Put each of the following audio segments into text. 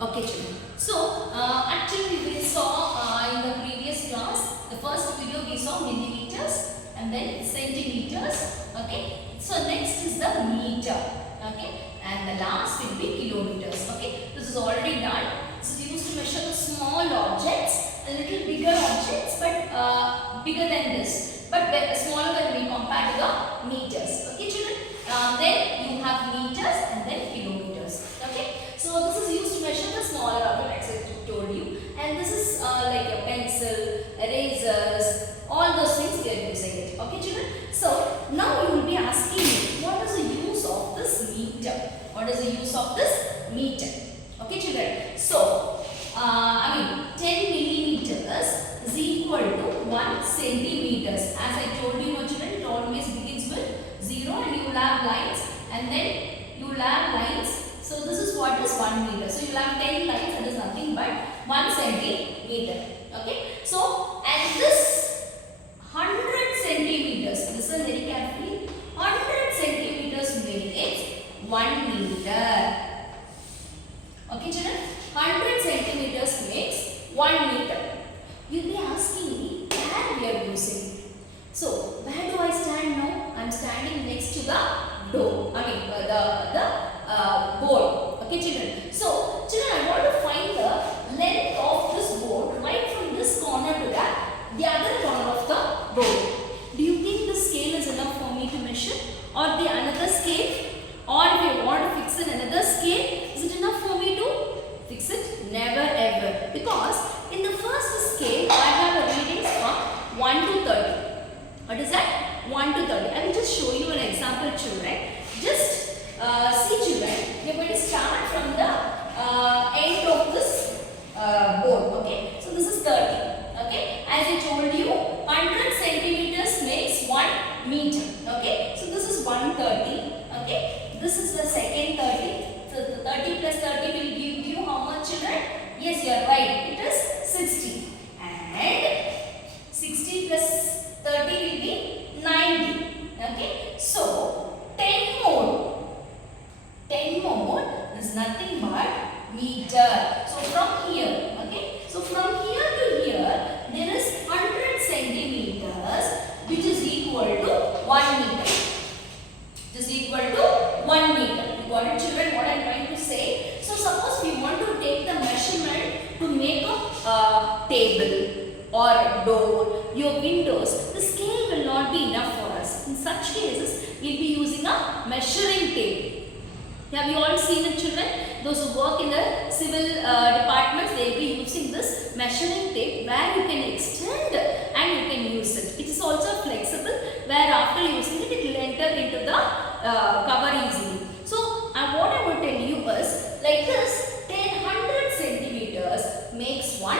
Okay, children. So, actually we saw in the previous class, the first video we saw millimeters and then centimeters. Okay. So, next is the meter. Okay. And the last will be kilometers. Okay. This is already done. So, we used to measure the small objects, a little bigger objects, but bigger than this. But smaller when we compare to the meters. Okay, children. Then you have meters and then kilometers. Okay. So this is used to measure the smaller objects as I told you, and this is like a pencil, erasers, all those things we are using it. Okay, children. So now you will be asking me, what is the use of this meter? What is the use of this meter? Okay, children. So 10 millimeters is equal to 1 centimeters. As I told you, children, it always begins with 0, and you will have lines, and then you will have lines. So this is what is 1 meter. So you will have 10 lines, that is nothing but 1 centimeter. Okay. So and this 100 centimeters, listen very carefully, 100 centimeters makes 1 meter. Okay, children, 100 centimeters makes 1 meter. You will be asking me where we are using it. So where do I stand now? I am standing next to the door. The board. Okay, children. So, children, I want to find the length of this board right from this corner to the other corner of the board. Do you think the scale is enough for me to measure, or the another scale, or if I want to fix in another scale, is it enough for me to fix it? Never ever. Because in the first scale, I have a readings from 1 to 30. What is that? 1 to 30. I will just show you an example, children. Just see, children, we are going to start from the end of this board. Okay. So this is 30. Okay. As I told you, 100 centimeters makes 1 meter. Okay. So this is 130. Okay. This is the second 30. So the 30 plus 30 will give you how much, children? Yes, you are right. It is 60. And 60 plus 30 will be 90. Okay. So 10 more is nothing but meter. So from here, okay. So from here to here, there is 100 centimeters, which is equal to 1 meter. It is equal to 1 meter. You got it, children, what I am trying to say? So suppose we want to take the measurement to make a table or door, your windows, the scale will not be enough for us. In such cases, we will be using a measuring tape. Have you all seen it, children? Those who work in the civil departments, they will be using this measuring tape where you can extend and you can use it. It is also flexible, where after using it, it will enter into the cover easily. So, what I will tell you is, like this, 100 centimeters makes 1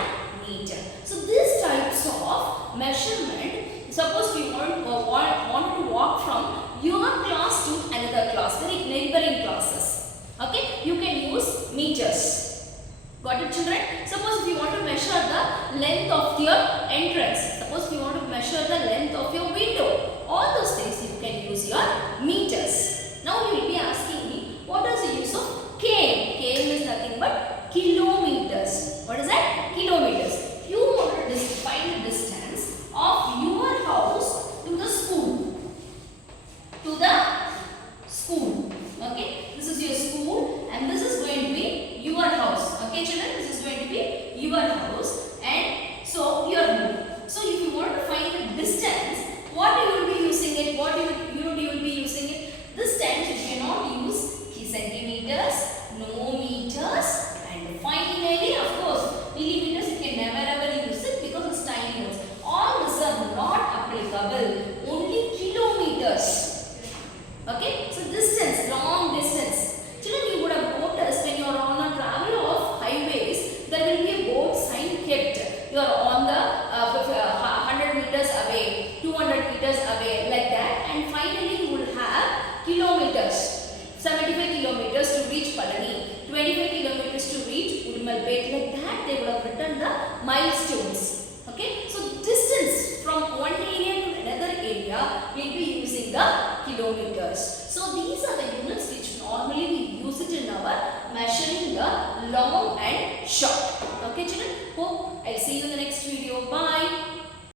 meter. So, these types of measurement, suppose we want to walk from your class to another class, very neighboring classes. Okay, you can use meters. Got it, children? Suppose if you want to measure the length of your entrance, suppose you want to measure the length of your window, all those things you can use your meters. Now you will be asking me, what is the use of km? Km is nothing but kilometers. What is that? Kilometers. You want to find the distance of your house to the school. Okay, this is your school and this is going to be your house. Okay, children, this is going to be your house, and so your room. So if you want to find the distance, what you will be using it? What you will be using it? This time you cannot use centimeters, no meters, and finally, of course, millimeters you can never ever use it because it's tiny words. All these are not applicable. Only kilometers. Okay, so distance, long distance. Children, you would have noticed when you are on a travel of highways, there will be a board sign kept. You are on the 100 meters away, 200 meters away, like that, and finally you will have kilometers. 75 kilometers to reach Palani, 25 kilometers to reach Udumalpet, like that they would have written the milestones. Okay, so distance from one area to another area will be using the kilometers. So these are the units which normally we use it in our measuring the long and short. Okay children, hope I'll see you in the next